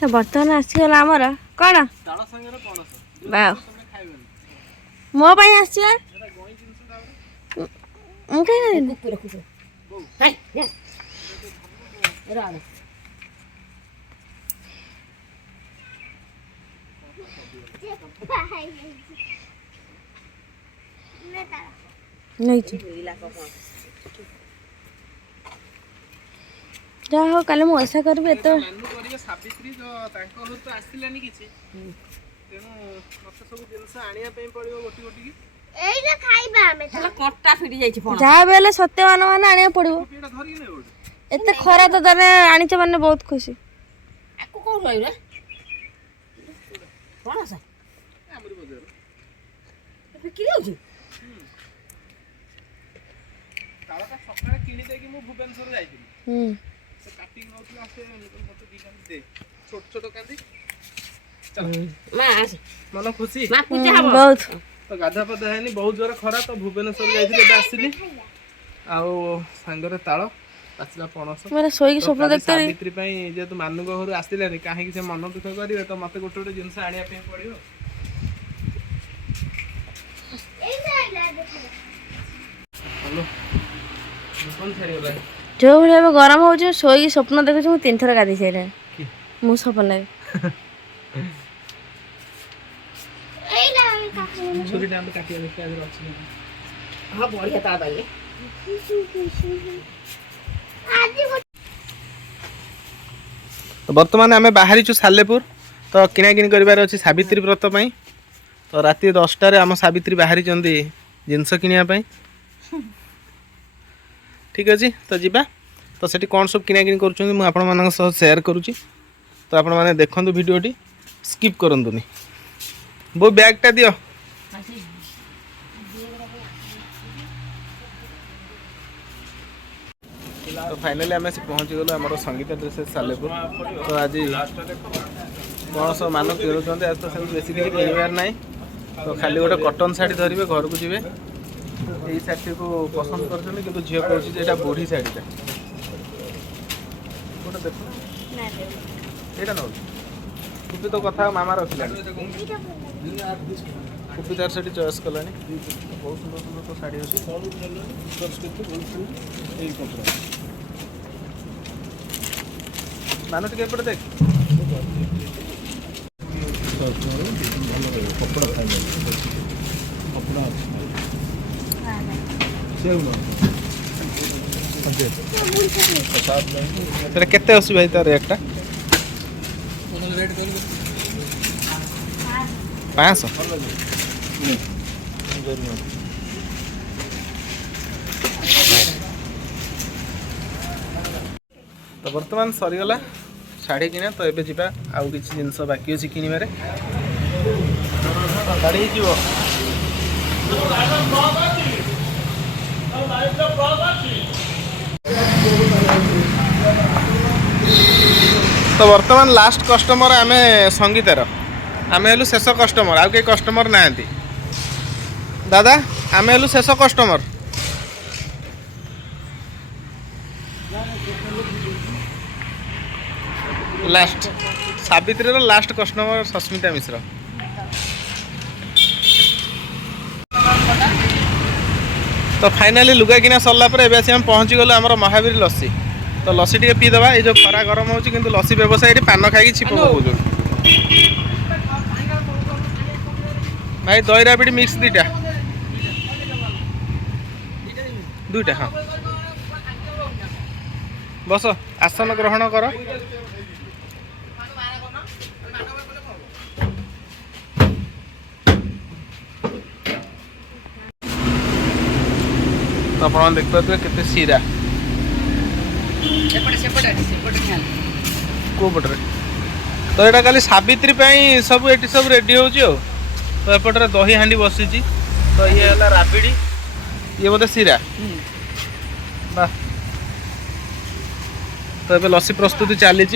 तो बर्तमान आसीगला आमर कौन बाव मो पाई आसी मु कहीं नहीं जा हो काले मु आशा करबे तो सावित्री जो तांको हो तो आसिलानी किछि तेनु मते सब जिंस आनिया पे पड़ियो गोटी गोटी की एइला खाइबा हमें चला कट्टा फिटी जाई फोन जा बेले सत्यवान मान आनिया पड़िबो एटा धरि नै ओड एते खरा तो तने आनिच माने बहुत खुशी आको को रही रे कोन आसा हमर बजार ए कि होची ताळका सकाळे किनी दे कि मु भुवनेश्वर जाईतिनी से काटिंग नोतला से मते दिखा दे छोट छोट कांदी चल मां आस मन खुशी मां पूजा हबो बहुत तो गाधा पदा हैनी बहुत जोर खरा तो भुवनेश्वर जाईतिले बे आसिली आउ सांगरे ताळ पाचला पणस मेरा सोई के स्वप्न देखते रही सावित्री पई जे तू मानु को घर आसिलानी काहे कि से मन दुख करिवे तो मते गोटे गोटे जिंस आनिया पे पड़ियो हेलो कौन छाड़ी गला जो भाई गरम हो सोई स्वप्न देखु मु 3 थर गाधी सारे मु सपन छुरी डांड काटिया देखा इधर अछि हां बढ़िया ता बाले तो वर्तमान आम बाहरी सालेपुर तो किणाकिणी करार अच्छी सावित्री व्रत पाई तो राति 10टार आम सावित्री बाहरी जिनस किणापी ठीक अच्छे तो जीवा तो सेठी कौन सब किणाकिणी कर शेयर करुँची तो आपण मैंने देखु भिडटी स्किप करंतुनी बो बैगटा दियो तो फाइनली आम से पहुँची गलु आम संगीता ड्रेसेस सालेपुर तो आज कौन सब मान किणुंट आज तो सब बेस किसी किणवार ना तो खाली गोटे कटन शाढ़ी धरवे घर को जी यही शाढ़ी को पसंद कर झील कहूँ बुढ़ी शाढ़ीटा गोटे देख यहाँ नौ कुपी तो कथा मामा रखिला कुपी तार से चॉइस कला बहुत सुंदर सुंदर तो शाढ़ी अच्छी मान टे देख केते अच्छी भाई तार रेट 500 तो बर्तमान सरीगला शाढ़ी किना तो ये जा आउ किसी जिनस बाकी अच्छी किणवे शाढ़ी तो बर्तमान लास्ट कस्टमर आम संगीतार आम हेलु शेष कस्टमर आउ कई कस्टमर ना दादा आम हेलु शेष customer last Savitri last customer Sasmita Mishra तो फाइनाली लुगा किना सरला पर एबे हम पहुँची गलु आमर महावीर लस्सी तो लस्सी टे पीदबा ये जो खरा गरम हो कि लस्सी व्यवसायी पान खाई छिप पकाउछ भाई दही राबिड़ मिक्स दुईटा हाँ बस आसन ग्रहण कर तो आप देखिए केते सीरा को पटरे तो यहाँ खाली सावित्री सब ये सब रेडी हो तो एपटे दही हांडी बसी तो ये है राबिड़ी ये बोधे सीरा वाह तो ये लस्सी प्रस्तुति चली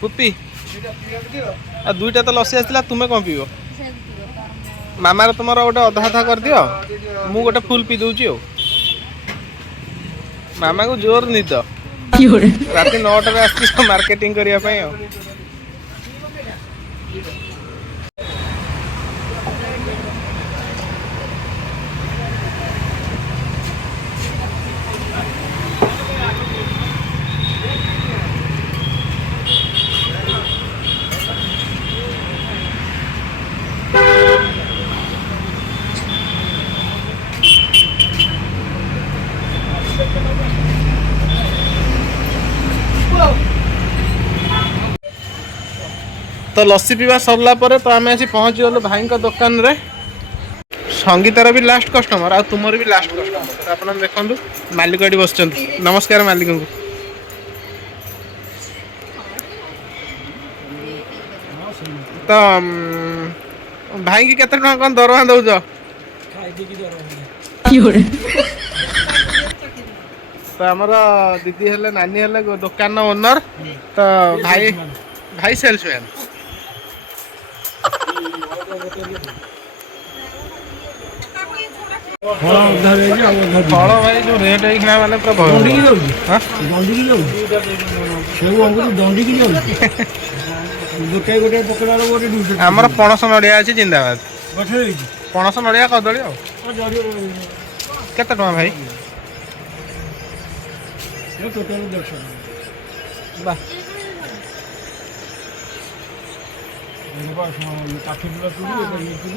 पुपी आ दुईटा तो लस्सी आसला तुम्हें कौन पीब ମାମାର ତୁମର ଗୋଟେ ଅଧା ଅଧା କରିଦିଅ, ମୁଁ ଗୋଟେ ଫୁଲ୍ ପିଇ ଦେଉଛି ଆଉ। ମାମାକୁ ଜୋର ନିଦ, ରାତି 9ଟାରେ ଆସିଛି ମାର୍କେଟିଂ କରିବା ପାଇଁ ଆଉ। तो लस्सी पीवा सरला पर तो आम आसी पहुँची गलु भाई दुकान रे। संगीतार भी लास्ट कस्टमर आ तुमर भी लास्ट कस्टमर। आप देखो मालिक ये बस। नमस्कार मालिक को। तो भाई की केते टका कौन दरमा दौच? तो आमर दीदी हेले नानी हेले दुकान ओनर। तो भाई भाई सेल्समैन। फल भाई जो रेट है माने पूरा दंडी की जाउची। हां दंडी की जाउची। सेउ अंगुर दंडी की जाउची। गोटे गोटे पकड़ा लो गोटे 200। हमर पणस नडिया अछि जिंदाबाद। गठे दैछि पणस नडिया कदळी आ केते टका भाई? ये टोटल 150। बा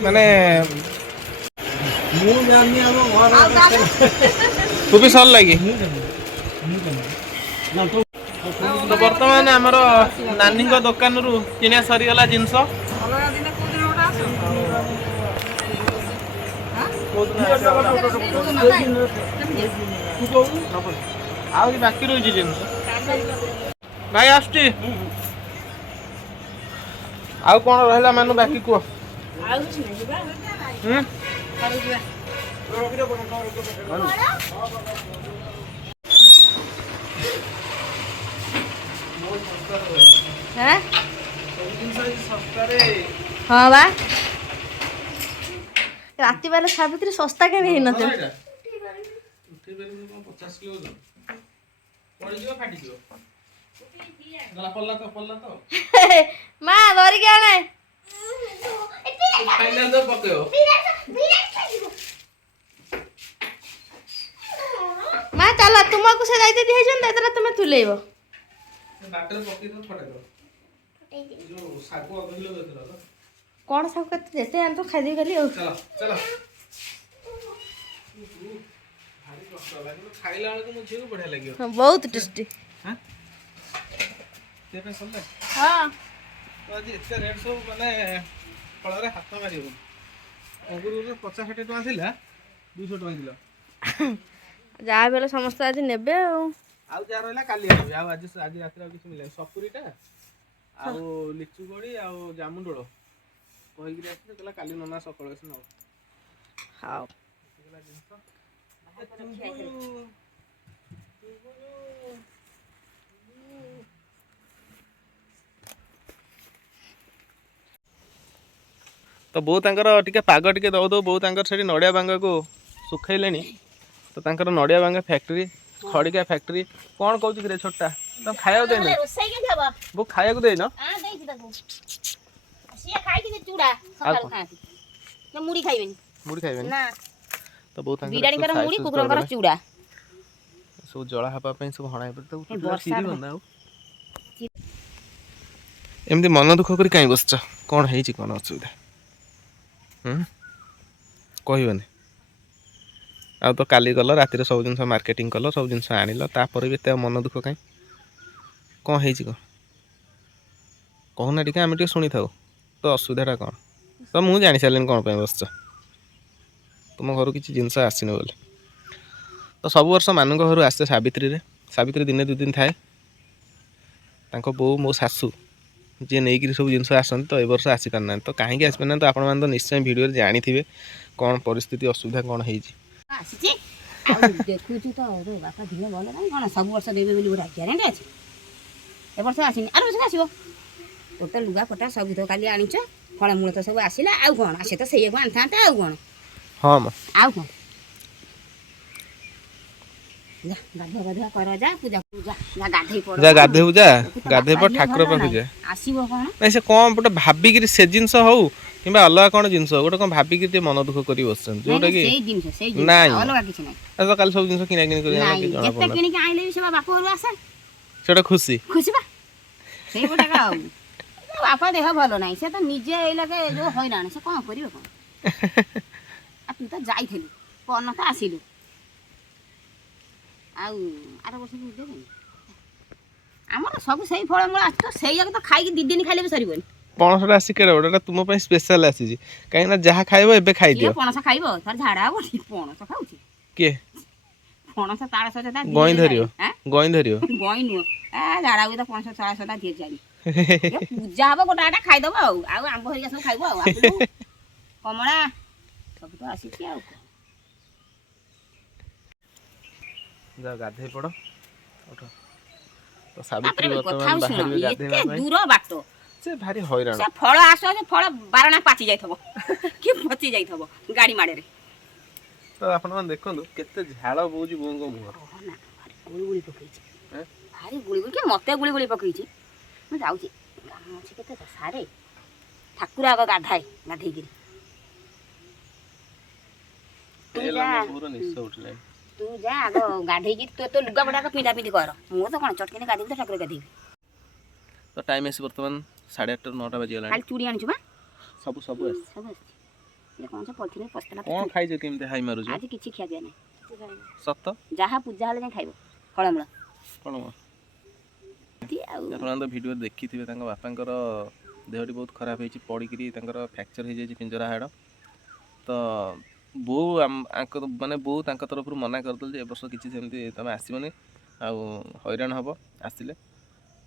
माने तू भी सर लगी। तो बर्तमान आमर नानी दुकान रु किनिया सरीगला जिनस। बाकी रही जिनस भाई आसुची आउ कौन रहा मानु बाकी कह। हाँ बा राति बेला सावित्री सस्ता के नहीं नते। माँ धरी के आने माँ चल तुमको से दायित्व दिए छन तुम तुलेब कौन सब जेते आन तो खाई खाली बहुत टेस्टी। हाँ एते रेट सब माने फल हाथ मार अंगूर 50-60 टका थिला 200 टका दिला जहाँ बेले समस्त आज नेबे आउ जा रहला काली आबे आ आज आज रात रे किछ मिले सपुरीटा आ लिचु गोड़ी आ जामुन डोलो कहि गिरे आछे तला काली नना सकाळ आसे न। हां तो बो तांकर टिके पाग टिके दो दो बो तांकर सेठी नडिया बांगा को सुखैलेनी। तो तांकर नडिया बांगा फैक्ट्री खड़िका फैक्ट्री कौन कहू कि छोटा तुम खाया दे ना वो खाया दे ना मुड़ी खाइबेनी मुड़ी खाइबेनी ना। तो बहुत बिराणी कर मुड़ी कुकुर कर चूड़ा सब जळा हपा पई सब हणाय पर तो सीरी बंदा एमदी मन दुख करी काई बसछ कोन हेई छि कोन असुविधा कहबनी आ तो काली गल राति सब जिन मार्केटिंग कल सब जिन आनिल तापर भी एत मन दुख कहीं कौन है कहना टी आम टे शुणी था तो असुविधाटा कौन तो मुझे जानी सारे कौन पे बस तुम घर किसी जिनस आसनी बोले। तो सब वर्ष मान घर आसे सावित्री सावित्री दिने 2 दिन थाए बो मो सासू जी नहीं सब जिन आसती तो ए वर्ष आसी पारना तो कहीं आसी पारना तो आप निश्चय वीडियो जानी थे कौन परिस्थिति असुविधा कौन है देखु तो बापा दिन भल ना कौन सब वर्ष देवे बोली गोटे ग्यारेंटी अच्छे ए वर्ष आसनी आर वर्ष आसो ଗୋଟେ ଲୁଗା ଫଟା ସବୁ ତ କାଲି ଆଣିଛ ଫଳମୂଳ ତ ସବୁ ଆସିଲା ଆଉ କ'ଣ ସେ ତ ସେଇଆକୁ ଆଣିଥାନ୍ତେ ଆଉ କ'ଣ ହଁ ମ ଆଉ କ'ଣ ଯା ଗାଧୁଆ କର ଯା ପୂଜା ପୂଜା ଯା ଗାଧେଇ ପଡ଼ ଯା ଗାଧେଇବୁ ଯା ଗାଧେଇ ପଡ଼ ଠାକୁର ପାଖକୁ ଯା ଆସିବ କ'ଣ ନାଇଁ ସେ କ'ଣ ଗୋଟେ ଭାବିକିରି ସେ ଜିନିଷ ହଉ କିମ୍ବା ଅଲଗା କ'ଣ ଜିନିଷ ହଉ ଗୋଟେ କ'ଣ ଭାବିକିରି ଟିକେ ମନ ଦୁଃଖ କରି ବସିଛନ୍ତି ଯୋଉଟା କି ସେଇ ଜିନିଷ ନାଇଁ ଅଲଗା କିଛି ନାହିଁ ତ କାଲି ସବୁ ଜିନିଷ କିଣା କିଣି କରି ନାଇଁ ଯେତେ କିଣିକି ଆଣିଲେ ବି ସେ ବାପ ଘରୁ ଆସେ ସେଟା ଖୁସି ଖୁସି ବା ସେଇ ଗୋଟାକ ଆଉ ବାପା ଦେହ ଭଲ ନାହିଁ ସେ ତ ନିଜେ ଏଇଲାକେ ଯୋଉ ହଇରାଣ ସେ କ'ଣ କରିବ କ'ଣ ଆଉ ତୁ ତ ଯାଇଥିଲୁ ପନ ତ ଆସିଲୁ ଆଉ ଆର ବର୍ଷକୁ ଦେବେନି ଆମର ସବୁ ସେଇ ଫଳମୂଳ ଆସି ତ ସେଇଆକୁ ତ ଖାଇକି 2 ଦିନ ଖାଇଲେ ବି ସରିବନି ପଣସଟା ଆସି କେଡ଼େ ବଡ଼ ତୁମ ପାଇଁ ସ୍ପେଶାଲ ଆସିଛି କାହିଁକି ନା ଯାହା ଖାଇବ ଏବେ ଖାଇଦିଅ ପଣସ ଖାଇବ ତାର ଝାଡ଼ା ହବ ପଣସ ଖାଉଛି କିଏ ପଣସ ତାଳ ସହିତ ତା ଗଇଁ ଧରିବ ଗଇଁ ଧରିବ ଗଇଁ ନୁହଁ ଝାଡ଼ା ହୁଏ ତ ପଣସ ତାଳ ସହିତ ଧିଏ ଚାଲି ପୂଜା ହବ ଗୋଟା ଗୋଟା ଖାଇଦବ ଆଉ ଆମ୍ବ ହେରିକା ସବୁ ଖାଇବ ଆଉ କମଳା ସବୁ ତ ଆସିଛି ଆଉ ଯା ଗାଧେଇ ପଡ଼ ତ ସାବିତ୍ରୀ ବର୍ତ୍ତମାନ ବାହାରିବେ ଗାଧେଇବା ପାଇଁ ଦୂର ବାଟ ସେ ଭାରି ହଇରାଣ ସେ ଫଳ ଆସୁ ଫଳ ବାରଣା ପାଚି ଯାଇଥିବ କି ପଚି ଯାଇଥିବ ଗାଡ଼ି ମାଡ଼ରେ ତ ଆପଣମାନେ ଦେଖନ୍ତୁ କେତେ ଝାଳ ବହୁଛି ବୋଉଙ୍କ ମୁହଁରୁ ଗୁଳି ପକେଇଛି ଭାରି ଗୁଳି କି ମତେ ଗୁଳି ପକେଇଛି ମୁଁ ଯାଉଛି କାମ ଅଛି କେତେ ସାରେ ଠାକୁର ଆଗ ଗାଧେଇକିରି ତୁ ଯା ଆଗ ଗାଧେଇକି ତୋ ଲୁଗାପଟା ପିନ୍ଧା ପିନ୍ଧି କର ମୁଁ ତ କ'ଣ ଚଟକିନି ଗାଧେଇବି ତ ଠାକୁର ଗାଧେଇବି ତ ଟାଇମ୍ ଆସି ବର୍ତ୍ତମାନ 8:30 9ଟା ବାଜିଗଲାଣି ଖାଲି ଚୁଡ଼ି ଆଣିଛୁ ବା ସବୁ ଆସିଛି ସବୁ ଆସିଛି ଇଏ କ'ଣ ପଡ଼ିଥିଲେ ପସ୍ତେଲା କ'ଣ ଖାଇଛ କେମିତି ହାଇ ମାରୁଛ ଆଜି କିଛି ଖିଆ ଦିଆ ନାହିଁ ସତ ଯାହା ପୂଜା ହେଲେ ଯାଇ ଖାଇବ ଫଳମୂଳ କ'ଣ ଆଉ ଆପଣ ତ ଭିଡ଼ିଓ ଦେଖିଥିବେ ତାଙ୍କ ବାପାଙ୍କର ଦେହଟି ବହୁତ ଖରାପ ହେଇଛି ପଡ଼ିକିରି ତାଙ୍କର ଫ୍ରାକ୍ଚର ହେଇଯାଇଛି ପିଞ୍ଜରା ହାଡ଼ ତ ବୋଉ ବୋଉ ତାଙ୍କ ତରଫରୁ ମନା କରିଦେଲେ ଯେ ଏ ବର୍ଷ କିଛି ସେମିତି ତୁମେ ଆସିବନି ଆଉ ହଇରାଣ ହେବ ଆସିଲେ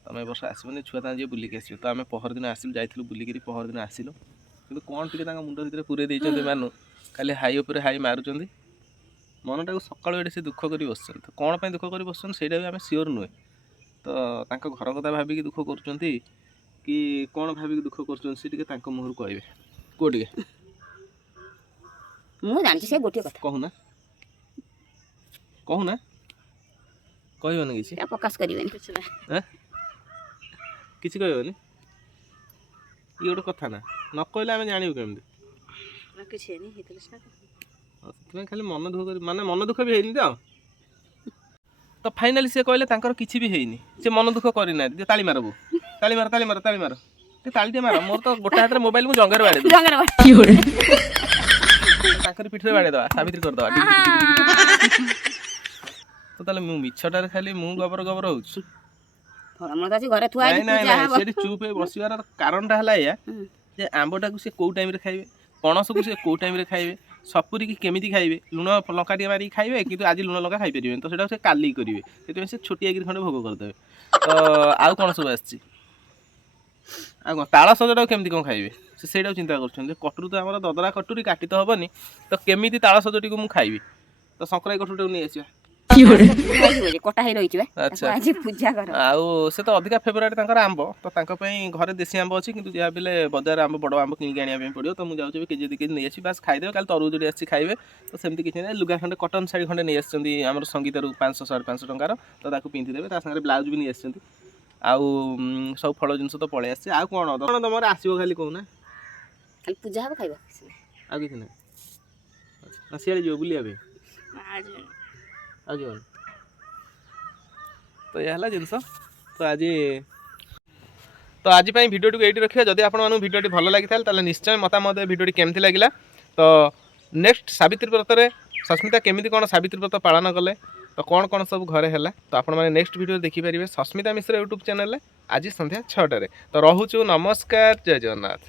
ତୁମେ ଏ ବର୍ଷ ଆସିବନି ଛୁଆ ତାଙ୍କ ଯିଏ ବୁଲିକି ଆସିବ ତ ଆମେ ପହରଦିନ ଆସିଲୁ ଯାଇଥିଲୁ ବୁଲିକିରି ପହରଦିନ ଆସିଲୁ କିନ୍ତୁ କ'ଣ ଟିକେ ତାଙ୍କ ମୁଣ୍ଡ ଭିତରେ ପୁରେଇ ଦେଇଛନ୍ତି ମାନୁ ଖାଲି ହାଇ ଉପରେ ହାଇ ମାରୁଛନ୍ତି ମନଟାକୁ ସକାଳୁ ଏଠି ସେ ଦୁଃଖ କରି ବସୁଛନ୍ତି ତ କ'ଣ ପାଇଁ ଦୁଃଖ କରି ବସୁଛନ୍ତି ସେଇଟା ବି ଆମେ ସିଓର ନୁହେଁ ତ ତାଙ୍କ ଘର କଥା ଭାବିକି ଦୁଃଖ କରୁଛନ୍ତି କି କ'ଣ ଭାବିକି ଦୁଃଖ କରୁଛନ୍ତି ସେ ଟିକେ ତାଙ୍କ ମୁହଁରୁ କହିବେ କୁହ ଟିକେ ମୁଁ ଜାଣିଛି ସେ ଗୋଟିଏ କଥା କହୁନା କହିବନି କିଛି ପ୍ରକାଶ କରିବେନି କିଛି କହିବନି ଇଏ ଗୋଟେ କଥା ନା ନ କହିଲେ ଆମେ ଜାଣିବୁ କେମିତି ସେଥିପାଇଁ ଖାଲି ମନ ଦୁଃଖ କରି ମାନେ ମନ ଦୁଃଖ ବି ହେଇନି ତ ଫାଇନାଲି ସେ କହିଲେ ତାଙ୍କର କିଛି ବି ହେଇନି ସେ ମନ ଦୁଃଖ କରିନାହାନ୍ତି ଯେ ତାଳି ମାରବୁ ତାଳି ମାର ଟିକେ ତାଳିଟେ ମାର ମୋର ତ ଗୋଟେ ହାତରେ ମୋବାଇଲ ମୁଁ ଜଙ୍ଘରେ ବାଡ଼େଇ ତାଙ୍କର ପିଠିରେ ବାଡ଼େଇଦବା ସାବିତ୍ରୀ କରିଦବା ତ ତାହେଲେ ମୁଁ ମିଛଟାରେ ଖାଲି ମୁଁ ଗବର ହଉଛି ସେଠି ଚୁପ୍ ହେଇ ବସିବାର କାରଣଟା ହେଲା ଏଇଆ ଯେ ଆମ୍ବଟାକୁ ସେ କୋଉ ଟାଇମରେ ଖାଇବେ ପଣସକୁ ସେ କୋଉ ଟାଇମରେ ଖାଇବେ ସପୁରିକି କେମିତି ଖାଇବେ ଲୁଣ ଲଙ୍କା ଟିକେ ମାରିକି ଖାଇବେ କିନ୍ତୁ ଆଜି ଲୁଣ ଲଙ୍କା ଖାଇପାରିବେନି ତ ସେଇଟା ସେ କାଲି କରିବେ ସେଥିପାଇଁ ସେ ଛୋଟିଆକିରି ଖଣ୍ଡେ ଭୋଗ କରିଦେବେ ତ ଆଉ କ'ଣ ସବୁ ଆସିଛି ଆଉ କ'ଣ ତାଳ ସଜଟାକୁ କେମିତି କ'ଣ ଖାଇବେ ସେ ସେଇଟାକୁ ଚିନ୍ତା କରୁଛନ୍ତି ଯେ କଟୁରୀ ତ ଆମର ଦଦରା କଟୁରୀ କାଟି ତ ହେବନି ତ କେମିତି ତାଳ ସଜଟିକୁ ମୁଁ ଖାଇବି ତ ସଂକ୍ରାନ୍ତି କଟୁରୀଟାକୁ ନେଇ ଆସିବା ଆଉ ସେ ତ ଅଧିକା ଫେଭରାଇଟ୍ ତାଙ୍କର ଆମ୍ବ ତ ତାଙ୍କ ପାଇଁ ଘରେ ଦେଶୀ ଆମ୍ବ ଅଛି କିନ୍ତୁ ଯାହା ବି ବଜାର ଆମ୍ବ ବଡ଼ ଆମ୍ବ କିଣିକି ଆଣିବା ପାଇଁ ପଡ଼ିବ ତ ମୁଁ ଯାଉଛି କେଜି 2 କେଜି ନେଇ ଆସିବି ବାସ୍ ଖାଇଦେବେ କାଲି ତରଭୁଜ ଯୋଡ଼ି ଆସିଛି ଖାଇବେ ତ ସେମିତି କିଛି ନାହିଁ ଲୁଗା ଖଣ୍ଡେ କଟନ୍ ଶାଢ଼ୀ ଖଣ୍ଡେ ନେଇ ଆସିଛନ୍ତି ଆମର ସଙ୍ଗୀତରୁ 500 550 ଟଙ୍କାର ତ ତାକୁ ପିନ୍ଧିଦେବେ ତା ସାଙ୍ଗରେ ବ୍ଲାଉଜ୍ ବି ନେଇ ଆସିଛନ୍ତି ଆଉ ସବୁ ଫଳ ଜିନିଷ ତ ପଳେଇ ଆସିଛି ଆଉ କ'ଣ ତମର ଆସିବ ଖାଲି କହୁନା ଖାଲି ପୂଜା ହେବ ଖାଇବ ଆଉ କିଛି ନାହିଁ ସିଆଡ଼େ ଯିବ ବୁଲିବା ପାଇଁ ଆଉ ଯିବନି ତ ଏହା ହେଲା ଜିନିଷ ତ ଆଜି ପାଇଁ ଭିଡ଼ିଓଟିକୁ ଏଇଠି ରଖିବା ଯଦି ଆପଣମାନଙ୍କୁ ଭିଡ଼ିଓଟି ଭଲ ଲାଗିଥାଏ ତାହେଲେ ନିଶ୍ଚୟ ମତାମତ ଭିଡ଼ିଓଟି କେମିତି ଲାଗିଲା ତ ନେକ୍ସଟ ସାବିତ୍ରୀ ବ୍ରତରେ ସସ୍ମିତା କେମିତି କ'ଣ ସାବିତ୍ରୀ ବ୍ରତ ପାଳନ କଲେ ତ କ'ଣ ସବୁ ଘରେ ହେଲା ତ ଆପଣମାନେ ନେକ୍ସଟ ଭିଡ଼ିଓ ଦେଖିପାରିବେ ସସ୍ମିତା ମିଶ୍ର ୟୁଟ୍ୟୁବ୍ ଚ୍ୟାନେଲରେ ଆଜି ସନ୍ଧ୍ୟା 6টাରେ ତ ରହୁଛୁ ନମସ୍କାର ଜୟ ଜଗନ୍ନାଥ।